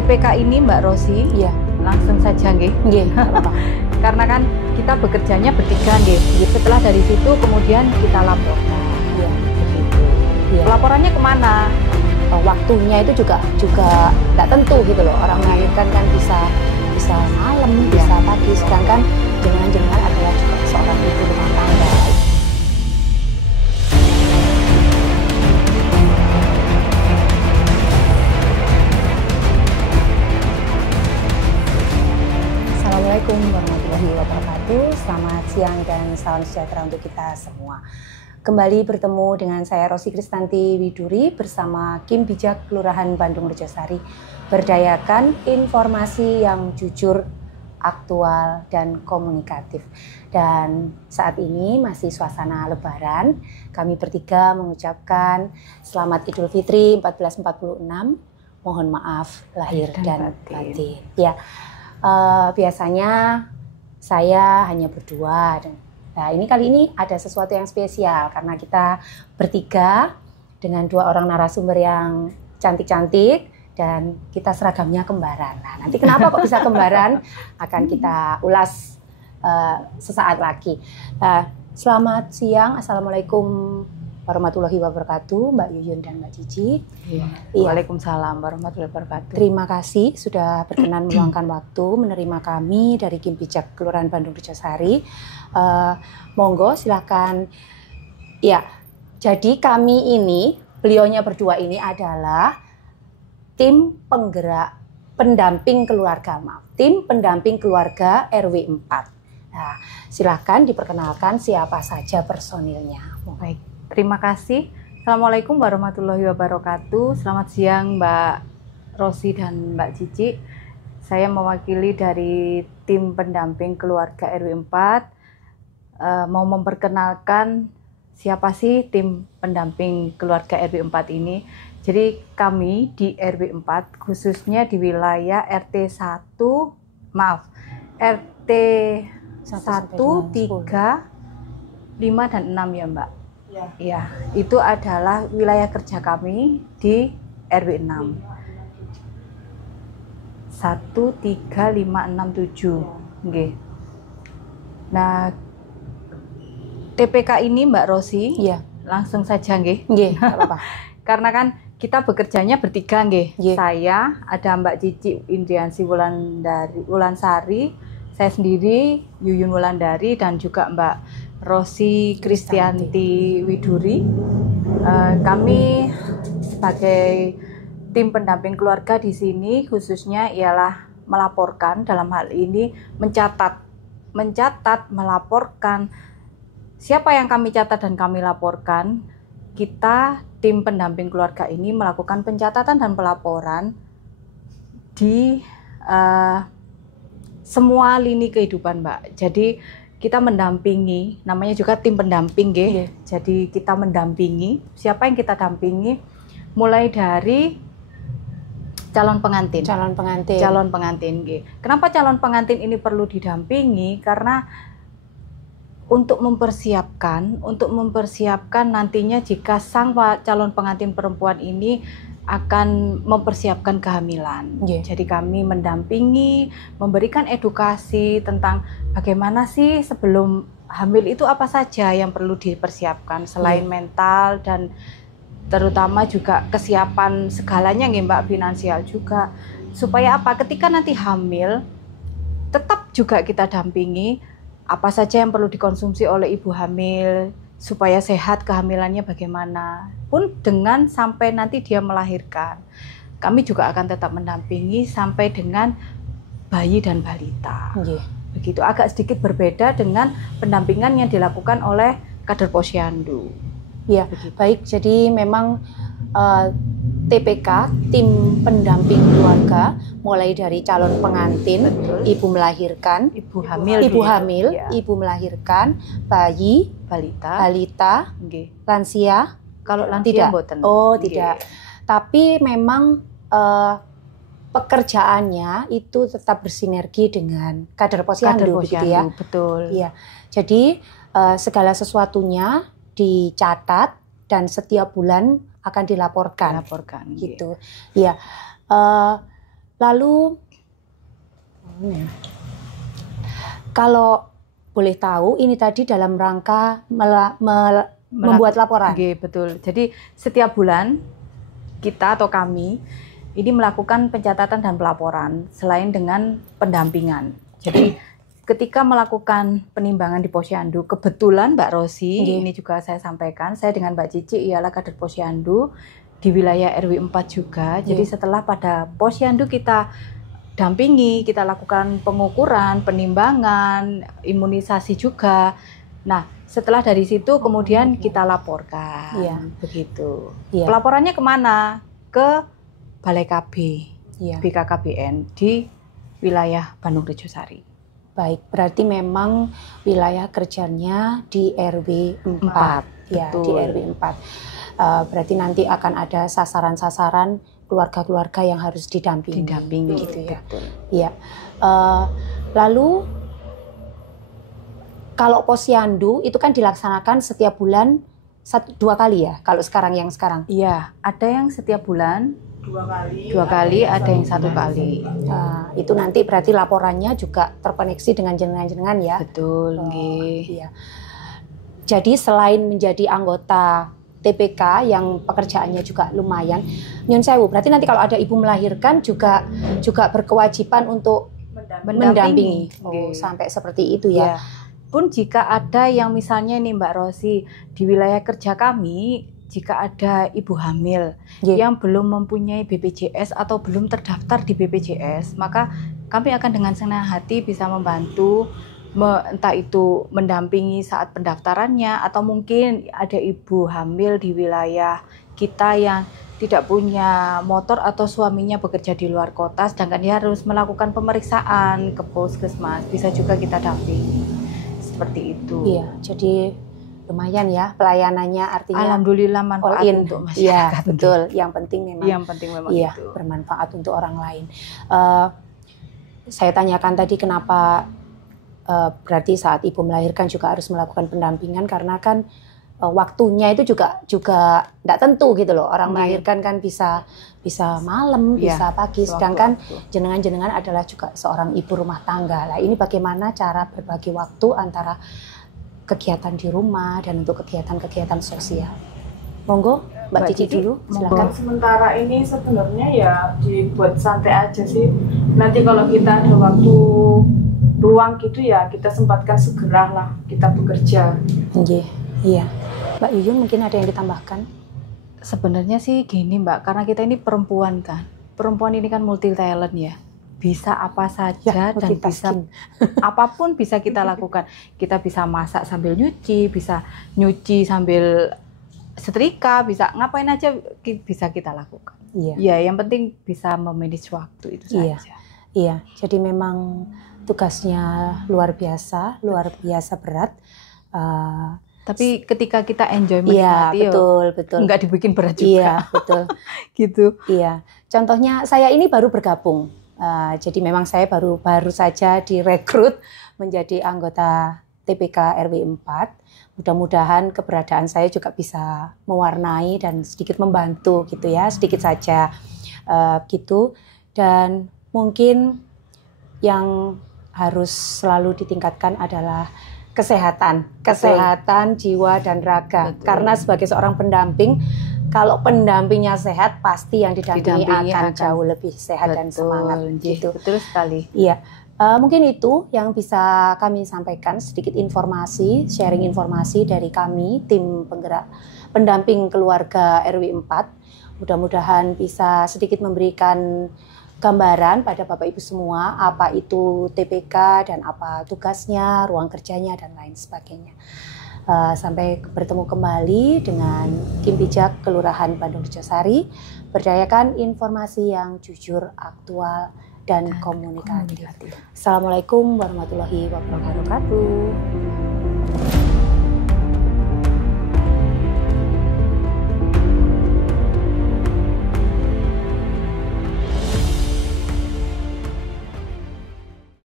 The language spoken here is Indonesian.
TPK ini Mbak Rosi, Iya, langsung saja nggih. nggih, nggak apa-apa. Karena kan kita bekerjanya bertiga nggih. Setelah dari situ kemudian kita laporkan. Iya, Begitu. iya. Laporannya kemana? Waktunya itu juga nggak tentu gitu loh. Orang melahirkan kan bisa malam, bisa pagi. Sedangkan jenengan adalah juga seorang ibu rumah tangga. Assalamualaikum warahmatullahi wabarakatuh. Selamat siang dan salam sejahtera untuk kita semua. Kembali bertemu dengan saya Rosi Kristanti Widuri bersama Kim Bijak Kelurahan Bandung Rejosari. Berdayakan informasi yang jujur, aktual, dan komunikatif. Dan saat ini masih suasana Lebaran. Kami bertiga mengucapkan Selamat Idul Fitri 1446. Mohon maaf lahir dan batin. Ya. Biasanya saya hanya berdua. Nah, kali ini ada sesuatu yang spesial karena kita bertiga dengan dua orang narasumber yang cantik-cantik dan kita seragamnya kembaran. Nah, nanti kenapa kok bisa kembaran akan kita ulas sesaat lagi. Selamat siang, Assalamualaikum warahmatullahi wabarakatuh, Mbak Yuyun dan Mbak Cici. Iya. Waalaikumsalam warahmatullahi wabarakatuh. Terima kasih sudah berkenan meluangkan waktu menerima kami dari Kim Bijak Kelurahan Bandung Rejosari. Monggo silakan. Ya, jadi kami ini, beliaunya berdua ini adalah tim penggerak pendamping keluarga, tim pendamping keluarga RW 4. Nah, silakan diperkenalkan siapa saja personilnya. Baik. Terima kasih. Assalamualaikum warahmatullahi wabarakatuh. Selamat siang Mbak Rosi dan Mbak Cici. Saya mewakili dari tim pendamping keluarga RW 4. Mau memperkenalkan siapa sih tim pendamping keluarga RW 4 ini. Jadi kami di RW 4 khususnya di wilayah RT 1, RT 1, 3, 5, dan 6 ya Mbak. Ya, itu adalah wilayah kerja kami di RW 6. 1, 3, 5, 6, 7. Nggih. Nah, TPK ini Mbak Rosi, Iya, langsung saja nggih. nggih, nggak apa-apa. Karena kan kita bekerjanya bertiga nggih. Nggih. Saya, ada Mbak Cici Indriansi Wulansari, saya sendiri Yuyun Wulandari, dan juga Mbak Rosi Kristianti Widuri. Kami sebagai tim pendamping keluarga di sini khususnya ialah melaporkan, dalam hal ini mencatat, melaporkan. Siapa yang kami catat dan kami laporkan? Kita tim pendamping keluarga ini melakukan pencatatan dan pelaporan di semua lini kehidupan, Mbak. Jadi kita mendampingi, namanya juga tim pendamping, nggih. Jadi kita mendampingi, siapa yang kita dampingi? Mulai dari calon pengantin. Calon pengantin, nggih. Kenapa calon pengantin ini perlu didampingi? Karena untuk mempersiapkan nantinya jika sang calon pengantin perempuan ini akan mempersiapkan kehamilan. Jadi kami mendampingi, memberikan edukasi tentang bagaimana sih sebelum hamil itu apa saja yang perlu dipersiapkan selain mental dan terutama juga kesiapan segalanya nggih Mbak, finansial juga. Supaya apa? Ketika nanti hamil tetap juga kita dampingi apa saja yang perlu dikonsumsi oleh ibu hamil supaya sehat kehamilannya bagaimana. Pun dengan sampai nanti dia melahirkan. Kami juga akan tetap mendampingi sampai dengan bayi dan balita. Begitu, agak sedikit berbeda dengan pendampingan yang dilakukan oleh kader posyandu. Ya, baik. Jadi memang TPK, tim pendamping keluarga, mulai dari calon pengantin, ibu melahirkan, ibu hamil, ya. Ibu melahirkan, bayi, balita, lansia. Kalau lansia tidak. Oh, tidak. Tapi memang pekerjaannya itu tetap bersinergi dengan kader posyandu, begitu ya. Betul. Iya. Jadi segala sesuatunya dicatat dan setiap bulan akan dilaporkan. Gitu. Iya. Lalu kalau boleh tahu, ini tadi dalam rangka membuat laporan. Oke, betul. Jadi setiap bulan kita atau kami ini melakukan pencatatan dan pelaporan selain dengan pendampingan. Jadi ketika melakukan penimbangan di Posyandu, kebetulan Mbak Rosi, ini juga saya sampaikan, saya dengan Mbak Cici ialah kader Posyandu di wilayah RW 4 juga. Jadi setelah pada Posyandu kita dampingi, kita lakukan pengukuran, penimbangan, imunisasi juga. Nah, setelah dari situ kemudian kita laporkan, begitu. Pelaporannya kemana? Ke Balai KB, BKKBN di wilayah Bandung Rejosari. Baik, berarti memang wilayah kerjanya di RW 4. Ya, di RW 4. Berarti nanti akan ada sasaran-sasaran keluarga-keluarga yang harus didampingi gitu ya. Iya. Lalu kalau Posyandu itu kan dilaksanakan setiap bulan 2 kali ya, kalau yang sekarang? Iya, ada yang setiap bulan 2 kali, ada yang 1 kali. Itu nanti berarti laporannya juga terkoneksi dengan jenengan-jenengan ya? Betul, iya. Jadi selain menjadi anggota TPK yang pekerjaannya juga lumayan, nyun sewu, berarti nanti kalau ada ibu melahirkan juga berkewajiban untuk mendampingi. Sampai seperti itu ya. Pun jika ada yang misalnya nih Mbak Rosi, di wilayah kerja kami, jika ada ibu hamil yang belum mempunyai BPJS atau belum terdaftar di BPJS, maka kami akan dengan senang hati bisa membantu, entah itu mendampingi saat pendaftarannya, atau mungkin ada ibu hamil di wilayah kita yang tidak punya motor atau suaminya bekerja di luar kota, sedangkan dia harus melakukan pemeriksaan ke puskesmas, bisa juga kita dampingi. Seperti itu. Iya, jadi lumayan ya pelayanannya, artinya alhamdulillah manfaat untuk masyarakat. Iya, betul. Yang penting memang itu. Bermanfaat untuk orang lain. Saya tanyakan tadi kenapa berarti saat ibu melahirkan juga harus melakukan pendampingan, karena kan waktunya itu juga tidak tentu gitu loh. Orang melahirkan kan bisa malam, bisa pagi, sedangkan jenengan-jenengan adalah juga seorang ibu rumah tangga. Lah ini bagaimana cara berbagi waktu antara kegiatan di rumah dan untuk kegiatan-kegiatan sosial. Monggo Mbak Cici dulu, silakan. Sementara ini sebenarnya ya dibuat santai aja sih. Nanti kalau kita ada waktu luang gitu ya kita sempatkan segeralah kita bekerja. Iya. Mbak Yuyun mungkin ada yang ditambahkan? Sebenarnya sih gini Mbak, karena kita ini perempuan kan. Perempuan ini kan multi talent ya. Bisa apa saja dan bisa apapun bisa kita lakukan. Kita bisa masak sambil nyuci, bisa nyuci sambil setrika, bisa ngapain aja bisa kita lakukan. Ya, yang penting bisa memanage waktu itu saja. Iya, jadi memang tugasnya luar biasa berat. Tapi ketika kita enjoy menikmati, betul. Nggak dibikin berat juga. Iya, betul. Gitu. Iya. Contohnya saya ini baru bergabung. Jadi memang saya baru saja direkrut menjadi anggota TPK RW 4. Mudah-mudahan keberadaan saya juga bisa mewarnai dan sedikit membantu gitu ya, sedikit saja gitu. Dan mungkin yang harus selalu ditingkatkan adalah kesehatan jiwa dan raga. Betul. Karena sebagai seorang pendamping, kalau pendampingnya sehat, pasti yang didampingi akan jauh lebih sehat dan semangat. Gitu. Betul sekali. Iya. Mungkin itu yang bisa kami sampaikan, sedikit informasi, sharing informasi dari kami, tim penggerak pendamping keluarga RW 4. Mudah-mudahan bisa sedikit memberikan gambaran pada Bapak Ibu semua, apa itu TPK dan apa tugasnya, ruang kerjanya, dan lain sebagainya. Sampai bertemu kembali dengan Kim Bijak Kelurahan Bandung Rejosari. Berdayakan informasi yang jujur, aktual, dan komunikatif. Assalamualaikum warahmatullahi wabarakatuh.